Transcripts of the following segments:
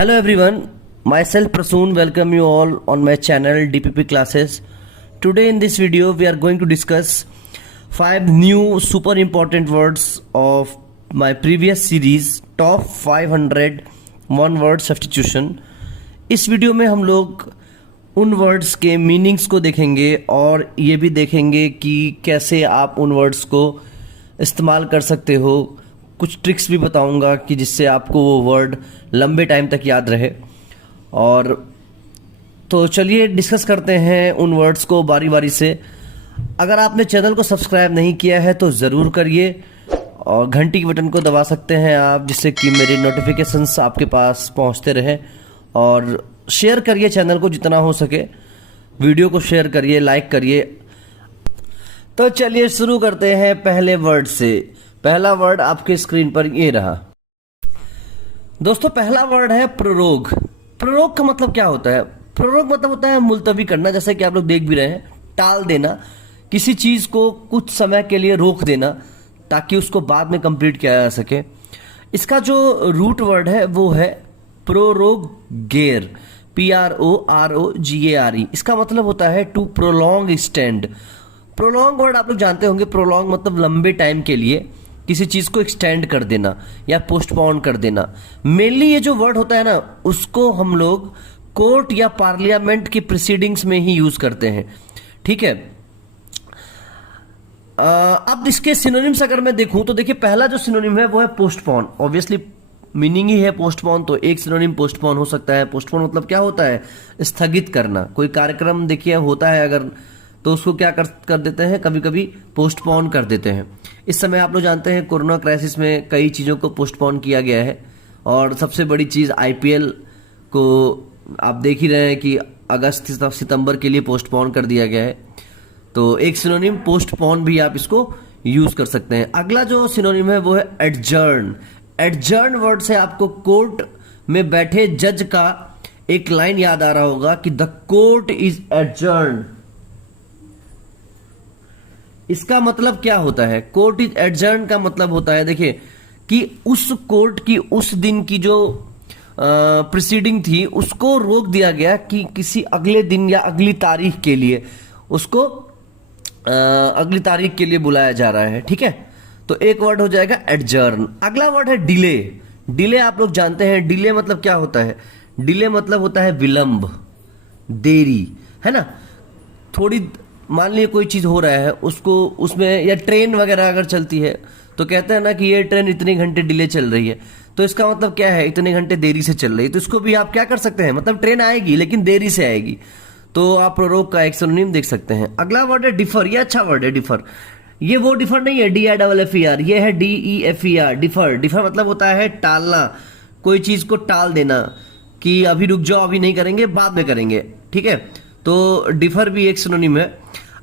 Hello everyone, myself Prasoon welcome you all on my channel DPP classes. Today in this video we are going to discuss 5 new super important words of my previous series top 500 one word substitution. इस video में हम लोग उन words के meanings को देखेंगे और ये भी देखेंगे कि कैसे आप उन वर्ड्स को इस्तेमाल कर सकते हो। कुछ ट्रिक्स भी बताऊंगा कि जिससे आपको वो वर्ड लंबे टाइम तक याद रहे। और तो चलिए डिस्कस करते हैं उन वर्ड्स को बारी बारी से। अगर आपने चैनल को सब्सक्राइब नहीं किया है तो ज़रूर करिए और घंटी के बटन को दबा सकते हैं आप, जिससे कि मेरे नोटिफिकेशंस आपके पास पहुंचते रहे। और शेयर करिए चैनल को जितना हो सके, वीडियो को शेयर करिए, लाइक करिए। तो चलिए शुरू करते हैं पहले वर्ड से। पहला वर्ड आपके स्क्रीन पर ये रहा। दोस्तों पहला वर्ड है प्रोरोग। प्रोरोग का मतलब क्या होता है? प्रोरोग मतलब होता है मुलतवी करना, जैसे कि आप लोग देख भी रहे हैं, टाल देना, किसी चीज को कुछ समय के लिए रोक देना ताकि उसको बाद में कंप्लीट किया जा सके। इसका जो रूट वर्ड है वो है प्रोरोगेर, PROROGARE। इसका मतलब होता है to prolong extend. Prolong word आप लोग जानते होंगे, प्रोलॉन्ग मतलब लंबे टाइम के लिए किसी चीज को एक्सटेंड कर देना या पोस्टपोन कर देना। मेनली ये जो वर्ड होता है ना, उसको हम लोग कोर्ट या पार्लियामेंट की प्रोसीडिंग्स में ही यूज करते हैं, ठीक है। अब इसके सिनोनिम्स अगर मैं देखूं तो देखिए, पहला जो सिनोनिम है वो है पोस्टपोन। ऑब्वियसली मीनिंग ही है पोस्टपोन, तो एक सिनोनिम पोस्टपोन हो सकता है। पोस्टपोन मतलब क्या होता है? स्थगित करना। कोई कार्यक्रम देखिए होता है अगर, तो उसको क्या कर देते हैं, कभी कभी पोस्टपोन कर देते हैं। इस समय आप लोग जानते हैं कोरोना क्राइसिस में कई चीज़ों को पोस्टपोन किया गया है, और सबसे बड़ी चीज़ IPL को आप देख ही रहे हैं कि अगस्त सितंबर के लिए पोस्टपोन कर दिया गया है। तो एक सिनोनिम पोस्टपोन भी आप इसको यूज कर सकते हैं। अगला जो सिनोनिम है वो है एडजर्न। एडजर्न वर्ड से आपको कोर्ट में बैठे जज का एक लाइन याद आ रहा होगा कि द कोर्ट इज एडजर्न। इसका मतलब क्या होता है? कोर्ट इज एडजर्न का मतलब होता है, देखिए, कि उस कोर्ट की उस दिन की जो प्रोसीडिंग थी उसको रोक दिया गया कि किसी अगले दिन या अगली तारीख के लिए उसको अगली तारीख के लिए बुलाया जा रहा है, ठीक है। तो एक वर्ड हो जाएगा एडजर्न। अगला वर्ड है डिले। डिले आप लोग जानते हैं, डिले मतलब क्या होता है? डिले मतलब होता है विलंब, देरी, है ना। थोड़ी, मान लीजिए कोई चीज हो रहा है, उसको उसमें, या ट्रेन वगैरह अगर चलती है तो कहते हैं ना कि ये ट्रेन इतने घंटे डिले चल रही है, तो इसका मतलब क्या है? इतने घंटे देरी से चल रही है। तो इसको भी आप क्या कर सकते हैं, मतलब ट्रेन आएगी लेकिन देरी से आएगी, तो आप प्रोरोग का एक सिनोनिम देख सकते हैं। अगला वर्ड है डिफर। ये अच्छा वर्ड है, डिफर। ये वो डिफर नहीं है DIFFER, ये है DEFER, डिफर। डिफर मतलब होता है टालना, कोई चीज को टाल देना कि अभी रुक जाओ, अभी नहीं करेंगे, बाद में करेंगे, ठीक है। तो डिफर भी एक सिनोनिम है।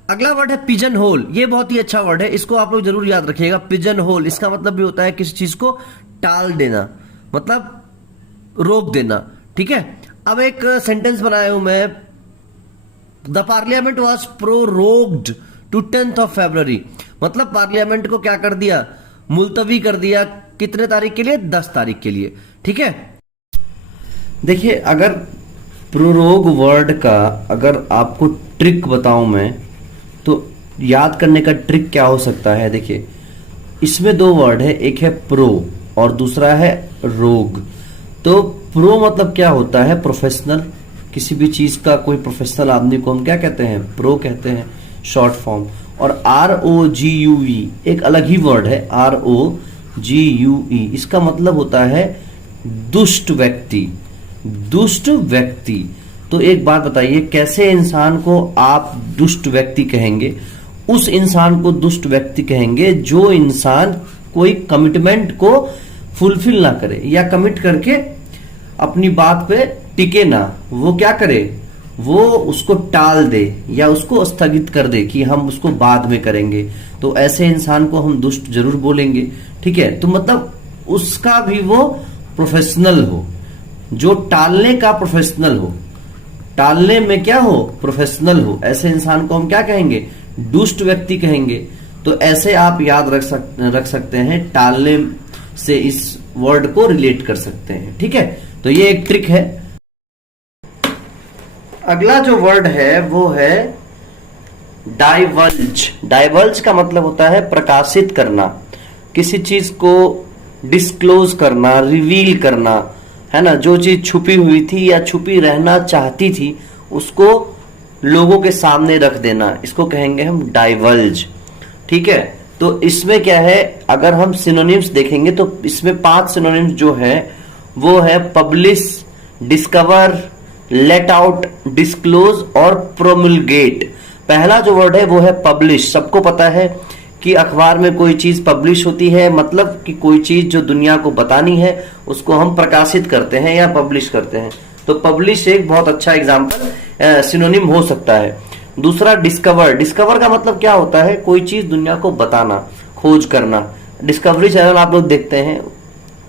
अगला वर्ड है पिजन होल। ये बहुत ही अच्छा वर्ड है, इसको आप लोग जरूर याद रखिएगा। पिजन होल, इसका मतलब भी होता है किसी चीज को टाल देना, मतलब रोक देना, ठीक है। अब एक सेंटेंस बनाया हूं मैं, the parliament was prorogued to 10th of February। मतलब पार्लियामेंट को क्या कर दिया? मुलतवी कर दिया। कितने तारीख के लिए? 10 तारीख के लिए, ठीक है। देखिए, अगर प्रोरोग वर्ड का अगर आपको ट्रिक बताऊं मैं, तो याद करने का ट्रिक क्या हो सकता है? देखिए, इसमें 2 वर्ड है, एक है प्रो और दूसरा है रोग। तो प्रो मतलब क्या होता है? प्रोफेशनल। किसी भी चीज का कोई प्रोफेशनल आदमी को हम क्या कहते हैं? प्रो कहते हैं, शॉर्ट फॉर्म। और ROGUE एक अलग ही वर्ड है, ROGUE। इसका मतलब होता है दुष्ट व्यक्ति, दुष्ट व्यक्ति। तो एक बात बताइए, कैसे इंसान को आप दुष्ट व्यक्ति कहेंगे? उस इंसान को दुष्ट व्यक्ति कहेंगे जो इंसान कोई कमिटमेंट को फुलफिल ना करे, या कमिट करके अपनी बात पे टिके ना। वो क्या करे? वो उसको टाल दे या उसको स्थगित कर दे कि हम उसको बाद में करेंगे। तो ऐसे इंसान को हम दुष्ट जरूर बोलेंगे, ठीक है। तो मतलब उसका भी वो प्रोफेशनल हो, जो टालने का प्रोफेशनल हो, टालने में क्या हो? प्रोफेशनल हो। ऐसे इंसान को हम क्या कहेंगे? दुष्ट व्यक्ति कहेंगे। तो ऐसे आप याद रख सकते हैं, टालने से इस वर्ड को रिलेट कर सकते हैं, ठीक है। तो ये एक ट्रिक है। अगला जो वर्ड है वो है डाइवल्ज। डाइवल्ज का मतलब होता है प्रकाशित करना, किसी चीज को डिस्क्लोज करना, रिवील करना, है ना। जो चीज छुपी हुई थी या छुपी रहना चाहती थी उसको लोगों के सामने रख देना, इसको कहेंगे हम डाइवल्ज। ठीक है, तो इसमें क्या है, अगर हम सिनोनिम्स देखेंगे तो इसमें 5 सिनोनिम्स जो है वो है publish, discover, let out, disclose और प्रोमुलगेट। पहला जो वर्ड है वो है पब्लिश। सबको पता है कि अखबार में कोई चीज पब्लिश होती है, मतलब कि कोई चीज जो दुनिया को बतानी है उसको हम प्रकाशित करते हैं या पब्लिश करते हैं। तो पब्लिश एक बहुत अच्छा एग्जाम्पल सिनोनिम हो सकता है। दूसरा डिस्कवर। डिस्कवर का मतलब क्या होता है, कोई चीज दुनिया को बताना, खोज करना। डिस्कवरी चैनल आप लोग देखते हैं,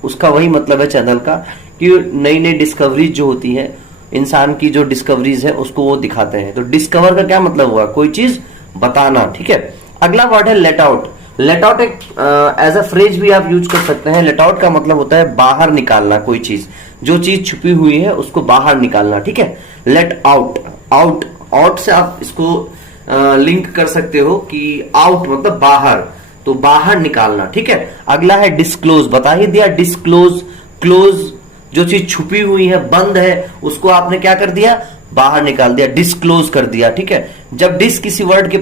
उसका वही मतलब है चैनल का कि नई नई डिस्कवरीज जो होती है, इंसान की जो डिस्कवरीज है उसको वो दिखाते हैं। तो डिस्कवर का क्या मतलब हुआ, कोई चीज बताना। ठीक है, अगला वर्ड है लेट आउट। लेट आउट एक एज अ फ्रेज भी आप यूज कर सकते हैं। लेट आउट का मतलब होता है बाहर निकालना, कोई चीज, जो चीज छुपी हुई है उसको बाहर निकालना। ठीक है, लेट आउट। आउट, आउट से आप इसको लिंक कर सकते हो कि आउट मतलब बाहर, तो बाहर निकालना। ठीक है, अगला है डिस्क्लोज। बता ही दिया, डिस्क्लोज, क्लोज, जो चीज छुपी हुई है, बंद है, उसको आपने क्या कर दिया, बाहर निकाल दिया, डिस्क्लोज कर दिया। ठीक है, जब डिस किसी वर्ड के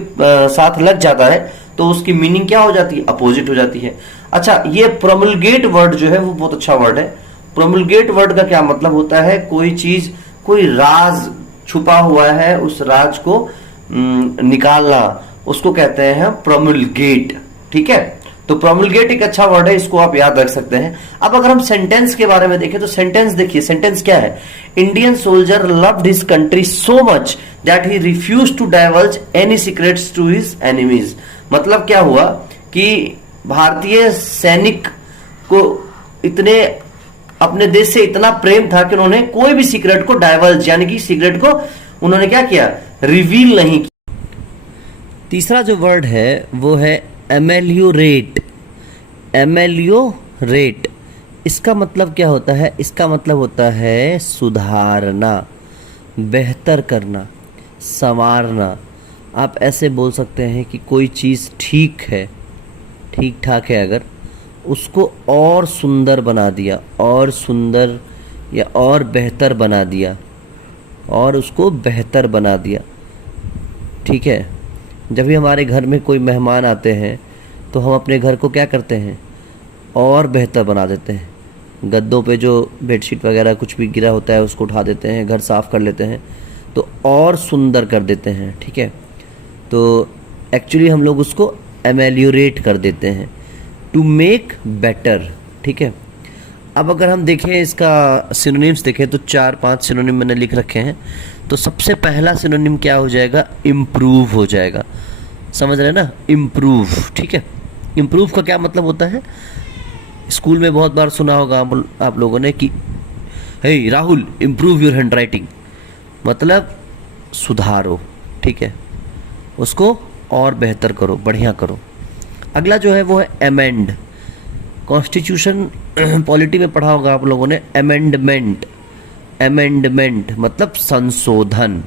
साथ लग जाता है तो उसकी मीनिंग क्या हो जाती है, अपोजिट हो जाती है। अच्छा, ये प्रोमुलगेट वर्ड जो है वो बहुत अच्छा वर्ड है। प्रोमुलगेट वर्ड का क्या मतलब होता है, कोई चीज, कोई राज छुपा हुआ है, उस राज को निकालना, उसको कहते हैं प्रोमुलगेट। ठीक है, तो प्रोमुलगेट एक अच्छा वर्ड है, इसको आप याद रख सकते हैं। अब अगर हम सेंटेंस के बारे में देखें तो सेंटेंस देखिए, सेंटेंस क्या है, Indian soldier loved his country so much that he refuse to divulge any secrets to his enemies. मतलब क्या हुआ कि भारतीय सैनिक को इतने अपने देश से इतना प्रेम था कि उन्होंने कोई भी सीक्रेट को डाइवल्ज, यानी कि सीक्रेट को उन्होंने क्या किया, रिवील नहीं किया। तीसरा जो वर्ड है वो है एमेलियोरेट। एमेलियोरेट, इसका मतलब क्या होता है, इसका मतलब होता है सुधारना, बेहतर करना, संवारना। आप ऐसे बोल सकते हैं कि कोई चीज़ ठीक है, ठीक ठाक है, अगर उसको और सुंदर बना दिया, और सुंदर या और बेहतर बना दिया, और उसको बेहतर बना दिया। ठीक है, जब भी हमारे घर में कोई मेहमान आते हैं तो हम अपने घर को क्या करते हैं, और बेहतर बना देते हैं। गद्दों पे जो बेडशीट वगैरह कुछ भी गिरा होता है उसको उठा देते हैं, घर साफ़ कर लेते हैं, तो और सुंदर कर देते हैं। ठीक है, तो एक्चुअली हम लोग उसको एमेलियोरेट कर देते हैं, टू मेक बेटर। ठीक है, अब अगर हम देखें इसका सिनोनिम्स देखें तो 4-5 सिनोनिम मैंने लिख रखे हैं। तो सबसे पहला सिनोनिम क्या हो जाएगा, इम्प्रूव हो जाएगा। समझ रहे हैं ना, इम्प्रूव। ठीक है, इम्प्रूव का क्या मतलब होता है, स्कूल में बहुत बार सुना होगा आप लोगों ने कि hey Rahul improve your handwriting, मतलब सुधारो। ठीक है, उसको और बेहतर करो, बढ़िया करो। अगला जो है वो है अमेंड। कॉन्स्टिट्यूशन पॉलिटी में पढ़ा होगा आप लोगों ने, अमेंडमेंट। अमेंडमेंट मतलब संशोधन,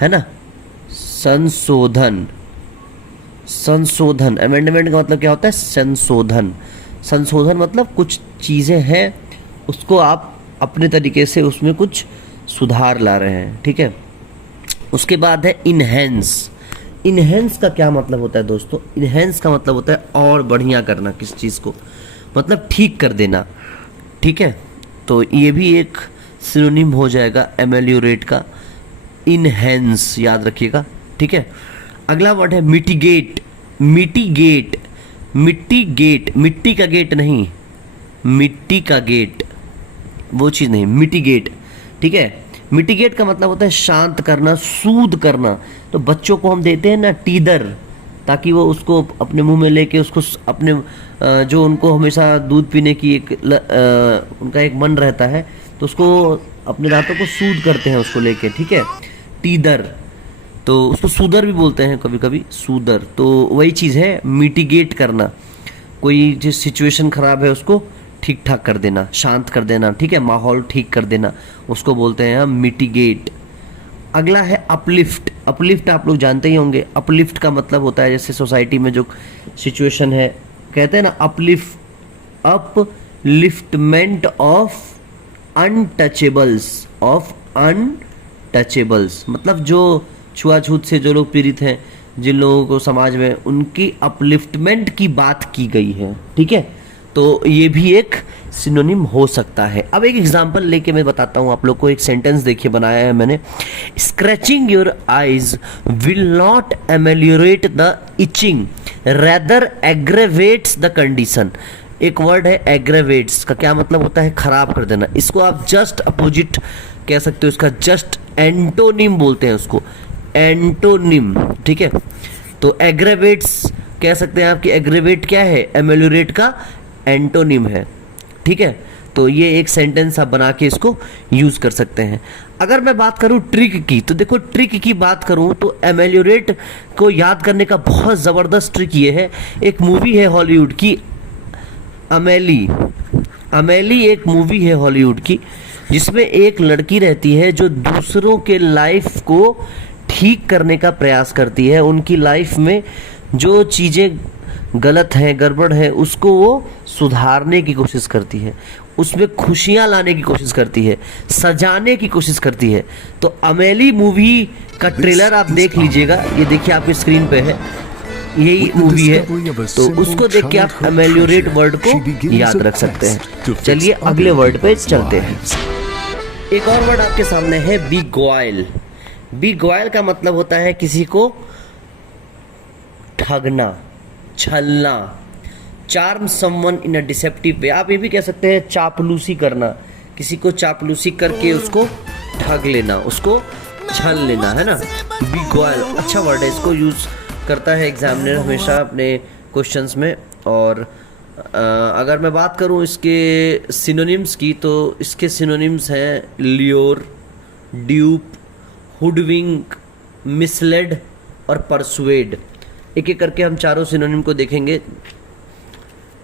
है ना, संशोधन। संशोधन, अमेंडमेंट का मतलब क्या होता है, संशोधन। संशोधन मतलब कुछ चीज़ें हैं उसको आप अपने तरीके से उसमें कुछ सुधार ला रहे हैं। ठीक है, उसके बाद है इनहेंस। इनहेंस का क्या मतलब होता है दोस्तों, इनहेंस का मतलब होता है और बढ़िया करना, किस चीज़ को, मतलब ठीक कर देना। ठीक है, तो ये भी एक सिनोनिम हो जाएगा एमेलियोरेट का, इनहेंस, याद रखिएगा। ठीक है, अगला वर्ड है मिटिगेट। मिटिगेट, मिट्टी मिट्टी का गेट नहीं, मिट्टी का गेट वो चीज़ नहीं, मिटिगेट। ठीक है, मिटिगेट का मतलब होता है शांत करना, सूद करना। तो बच्चों को हम देते हैं ना टीदर, ताकि वो उसको अपने मुंह में लेके उसको अपने जो उनको हमेशा दूध पीने की एक उनका एक मन रहता है, तो उसको अपने दांतों को सूद करते हैं उसको लेके। ठीक है, टीदर, तो उसको सूदर भी बोलते हैं कभी कभी, सूदर। तो वही चीज़ है मिटिगेट करना, कोई जिस सिचुएशन ख़राब है उसको ठीक ठाक कर देना, शांत कर देना, ठीक है, माहौल ठीक कर देना, उसको बोलते हैं हम मिटिगेट। अगला है अपलिफ्ट। अपलिफ्ट आप लोग जानते ही होंगे। अपलिफ्ट का मतलब होता है जैसे सोसाइटी में जो सिचुएशन है, कहते हैं ना अपलिफ्टमेंट ऑफ अनटचेबल्स, मतलब जो छुआछूत से जो लोग पीड़ित हैं, जिन लोगों को समाज में, उनकी अपलिफ्टमेंट की बात की गई है, ठीक है। तो ये भी एक सिनोनिम हो सकता है। अब एक एग्जांपल लेके मैं बताता हूँ आप लोग को। एक सेंटेंस देखिए बनाया है मैंने। Scratching your eyes will not ameliorate the itching, rather aggravates the condition. एक वर्ड है एग्रेवेट्स का क्या मतलब होता है? खराब कर देना। इसको आप जस्ट अपोजिट कह सकते हो, इसका जस्ट एंटोनिम बोलते हैं उसको, एंटोनिम, ठीक है। तो एग्रेवेट्स कह सकते हैं आपकी। एग्रेवेट क्या है? एमेलियोरेट का एंटोनिम है, ठीक है। तो ये एक सेंटेंस आप बना के इसको यूज कर सकते हैं। अगर मैं बात करूं ट्रिक की, तो देखो ट्रिक की बात करूं तो एमेलियोरेट को याद करने का बहुत जबरदस्त ट्रिक ये है। एक मूवी है हॉलीवुड की, अमेली एक मूवी है हॉलीवुड की, जिसमें एक लड़की रहती है जो दूसरों के लाइफ को ठीक करने का प्रयास करती है। उनकी लाइफ में जो चीज़ें गलत हैं, गड़बड़ है, उसको वो सुधारने की कोशिश करती है, उसमें खुशियाँ लाने की कोशिश करती है, सजाने की कोशिश करती है। तो अमेली मूवी का ट्रेलर आप देख लीजिएगा, ये देखिए आपकी स्क्रीन पे है, यही मूवी है। तो उसको देख के आप एमेलियोरेट वर्ड को याद रख सकते हैं। चलिए अगले वर्ड पे चलते हैं। एक और वर्ड आपके सामने है बिगॉयल। बिगॉयल का मतलब होता है किसी को ठगना, छलना, charm someone in a deceptive way. आप ये भी कह सकते हैं चापलूसी करना, किसी को चापलूसी करके उसको ठग लेना, उसको छल लेना, है ना। बिगॉयल अच्छा वर्ड है, इसको यूज करता है एग्जामिनर हमेशा अपने क्वेश्चंस में। और अगर मैं बात करूं इसके सिनोनिम्स की, तो इसके सिनोनिम्स हैं ल्योर, ड्यूप, हुडविंक, मिसलेड और परसुएड। एक एक करके हम चारों सिनोनिम को देखेंगे।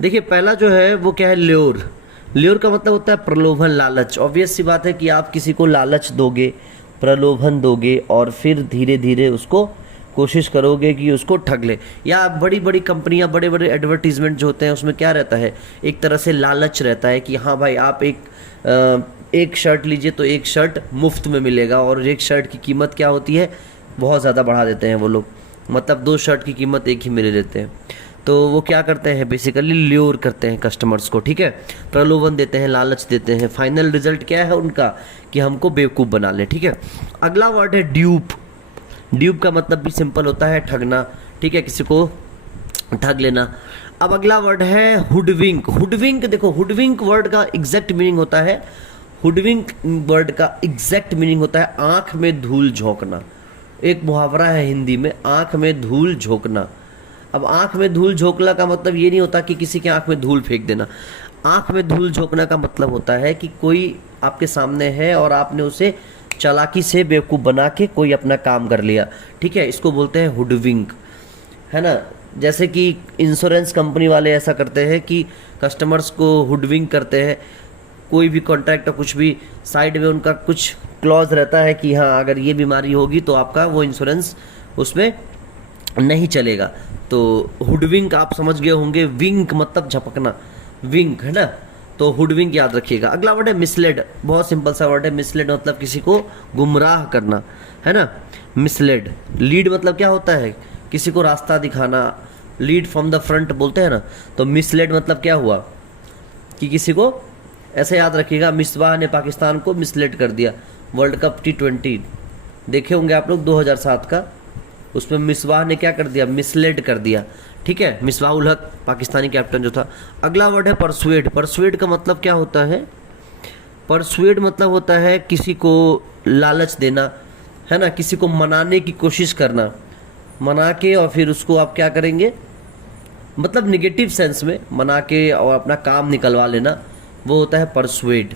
देखिए पहला जो है वो क्या है? ल्योर। ल्योर का मतलब होता है प्रलोभन, लालच। ऑब्वियस सी बात है कि आप किसी को लालच दोगे, प्रलोभन दोगे और फिर धीरे धीरे उसको कोशिश करोगे कि उसको ठग ले। या बड़ी बड़ी कंपनियां, बड़े बड़े एडवर्टीजमेंट जो होते हैं उसमें क्या रहता है? एक तरह से लालच रहता है कि हाँ भाई आप एक शर्ट लीजिए तो एक शर्ट मुफ्त में मिलेगा, और एक शर्ट की कीमत क्या होती है? बहुत ज़्यादा बढ़ा देते हैं वो लोग, मतलब 2 शर्ट की कीमत एक ही में ले लेते हैं। तो वो क्या करते हैं? बेसिकली ल्योर करते हैं कस्टमर्स को, ठीक है, प्रलोभन देते हैं, लालच देते हैं। फाइनल रिजल्ट क्या है उनका? कि हमको बेवकूफ़ बना ले, ठीक है। अगला वर्ड है ड्यूप। ड्यूप का मतलब भी सिंपल होता है ठगना, ठीक है, किसी को ठग लेना। अब अगला वर्ड है हुडविंक। हुडविंक देखो, हुडविंक वर्ड का एग्जैक्ट मीनिंग होता है, हुडविंक वर्ड का एग्जैक्ट मीनिंग होता है आंख में धूल झोंकना। एक मुहावरा है हिंदी में, आंख में धूल झोंकना। अब आंख में धूल झोंकना का मतलब ये नहीं होता कि किसी के आंख में धूल फेंक देना। आंख में धूल झोंकना का मतलब होता है कि कोई आपके सामने है और आपने उसे चालाकी से बेवकूफ़ बना के कोई अपना काम कर लिया, ठीक है, इसको बोलते हैं हुडविंक, है ना। जैसे कि इंश्योरेंस कंपनी वाले ऐसा करते हैं कि कस्टमर्स को हुडविंक करते हैं। कोई भी कॉन्ट्रैक्ट और कुछ भी साइड में उनका कुछ क्लॉज रहता है कि हाँ अगर ये बीमारी होगी तो आपका वो इंश्योरेंस उसमें नहीं चलेगा। तो हुडविंक आप समझ गए होंगे, विंक मतलब झपकना, विंक, है ना। तो हुडविंक याद रखिएगा। अगला वर्ड है मिसलेड। बहुत सिंपल सा वर्ड है मिसलेड, मतलब किसी को गुमराह करना, है ना। मिसलेड। लीड मतलब क्या होता है? किसी को रास्ता दिखाना, लीड फ्रॉम द फ्रंट बोलते हैं ना। तो मिसलेड मतलब क्या हुआ कि किसी को, ऐसे याद रखिएगा, मिसबाह ने पाकिस्तान को मिसलेड कर दिया। वर्ल्ड कप T20 देखे होंगे आप लोग 2007 का, उसमें मिसबाह ने क्या कर दिया? मिसलेड कर दिया, ठीक है, मिसबाह उल हक पाकिस्तानी कैप्टन जो था। अगला वर्ड है परसुएड। परसुएड का मतलब क्या होता है? परसुएड मतलब होता है किसी को लालच देना, है ना, किसी को मनाने की कोशिश करना, मना के और फिर उसको आप क्या करेंगे, मतलब निगेटिव सेंस में मना के और अपना काम निकलवा लेना, वो होता है परसुएड,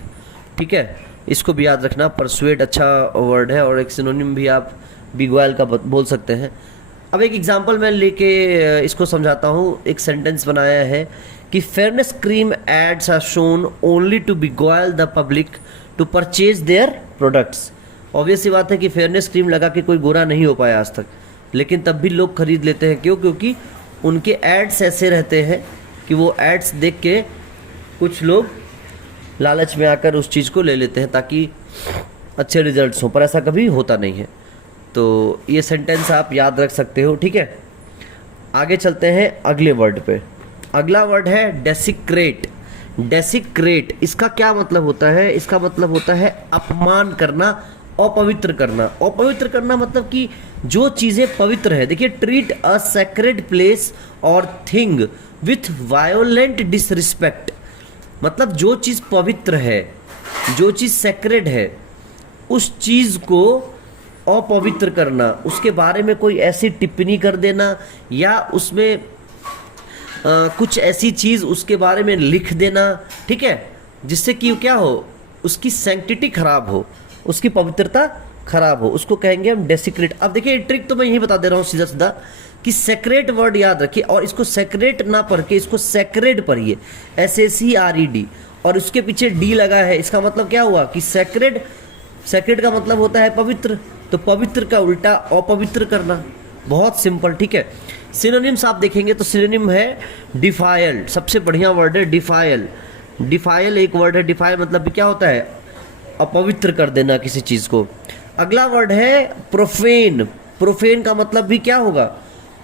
ठीक है। इसको भी याद रखना, परसुएड अच्छा वर्ड है और एक सिनोनिम भी आप बिगॉयल का बोल सकते हैं। अब एक एग्जांपल मैं लेके इसको समझाता हूँ। एक सेंटेंस बनाया है कि fairness cream ads are shown only to beguile the public to purchase their products. Obvious सी बात है कि फेयरनेस क्रीम लगा के कोई गोरा नहीं हो पाया आज तक, लेकिन तब भी लोग खरीद लेते हैं। क्यों? क्योंकि उनके एड्स ऐसे रहते हैं कि वो एड्स देख के कुछ लोग लालच में आकर उस चीज़ को ले लेते हैं ताकि अच्छे रिजल्ट्स हों, पर ऐसा कभी होता नहीं है। तो ये सेंटेंस आप याद रख सकते हो, ठीक है। आगे चलते हैं अगले वर्ड पे। अगला वर्ड है डेसिक्रेट। डेसिक्रेट, इसका क्या मतलब होता है? इसका मतलब होता है अपमान करना, अपवित्र करना। अपवित्र करना मतलब कि जो चीज़ें पवित्र है, देखिए, ट्रीट अ सैक्रेड प्लेस और थिंग विथ वायोलेंट डिसरिस्पेक्ट। मतलब जो चीज़ पवित्र है, जो चीज़ सैक्रेड है, उस चीज़ को अपवित्र करना, उसके बारे में कोई ऐसी टिप्पणी कर देना या उसमें कुछ ऐसी चीज़ उसके बारे में लिख देना, ठीक है, जिससे कि क्या हो, उसकी सैंक्टिटी खराब हो, उसकी पवित्रता खराब हो, उसको कहेंगे हम डेसिक्रेट। अब देखिए ट्रिक तो मैं यही बता दे रहा हूँ सीधा सीधा कि सेक्रेट वर्ड याद रखिए और इसको सेक्रेट ना पढ़ के इसको सेक्रेड पढ़िए, SACRED, और उसके पीछे D लगा है। इसका मतलब क्या हुआ कि सेक्रेड, सेक्रेड का मतलब होता है पवित्र, तो पवित्र का उल्टा अपवित्र करना। बहुत सिंपल, ठीक है। सिनोनिम्स आप देखेंगे तो सिनोनिम है डिफाइल्ड, सबसे बढ़िया वर्ड है डिफाइल। डिफाइल एक वर्ड है, डिफाइल मतलब क्या होता है? अपवित्र कर देना किसी चीज़ को। अगला वर्ड है प्रोफेन। प्रोफेन का मतलब भी क्या होगा?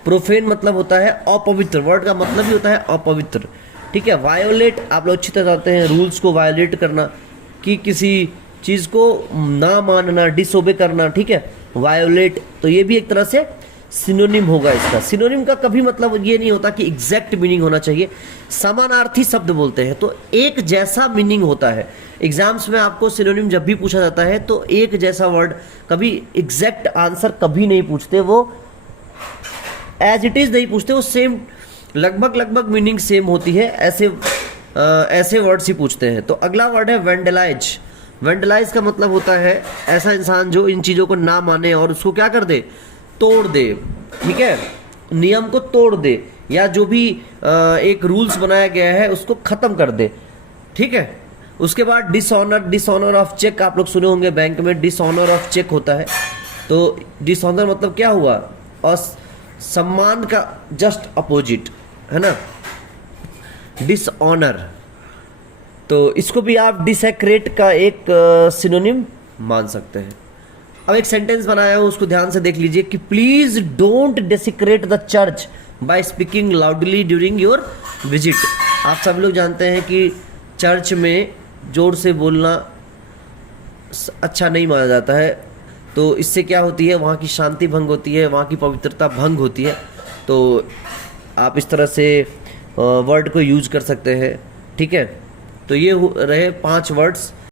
प्रोफेन मतलब होता है अपवित्र, वर्ड का मतलब भी होता है अपवित्र, ठीक है। वायोलेट आप लोग अच्छी तरह जानते हैं, रूल्स को वायोलेट करना, कि किसी चीज़ को ना मानना, डिसओबे करना, ठीक है, वायोलेट। तो ये भी एक तरह से सिनोनिम होगा इसका। सिनोनिम का कभी मतलब ये नहीं होता कि एग्जैक्ट मीनिंग होना चाहिए, समानार्थी शब्द बोलते हैं तो एक जैसा मीनिंग होता है। एग्जाम्स में आपको सिनोनिम जब भी पूछा जाता है तो एक जैसा वर्ड, कभी एग्जैक्ट आंसर कभी नहीं पूछते, वो एज इट इज नहीं पूछते, वो सेम लगभग मीनिंग सेम होती है, ऐसे वर्ड्स ही पूछते हैं। तो अगला वर्ड है वेंडलाइज। वेंडलाइज का मतलब होता है ऐसा इंसान जो इन चीज़ों को ना माने और उसको क्या कर दे, तोड़ दे, ठीक है, नियम को तोड़ दे, या जो भी एक रूल्स बनाया गया है उसको ख़त्म कर दे, ठीक है। उसके बाद डिसऑनर। डिसऑनर ऑफ चेक आप लोग सुने होंगे, बैंक में डिसऑनर ऑफ चेक होता है। तो डिसऑनर मतलब क्या हुआ? सम्मान का जस्ट अपोजिट, है ना, डिसऑनर। तो इसको भी आप डिसेक्रेट का एक सिनोनिम मान सकते हैं। अब एक सेंटेंस बनाया हूं, उसको ध्यान से देख लीजिए कि please don't desiccated the church by speaking loudly during your visit. आप सब लोग जानते हैं कि चर्च में जोर से बोलना अच्छा नहीं माना जाता है, तो इससे क्या होती है, वहाँ की शांति भंग होती है, वहाँ की पवित्रता भंग होती है। तो आप इस तरह से वर्ड को यूज कर सकते हैं, ठीक है। तो ये रहे 5 वर्ड्स।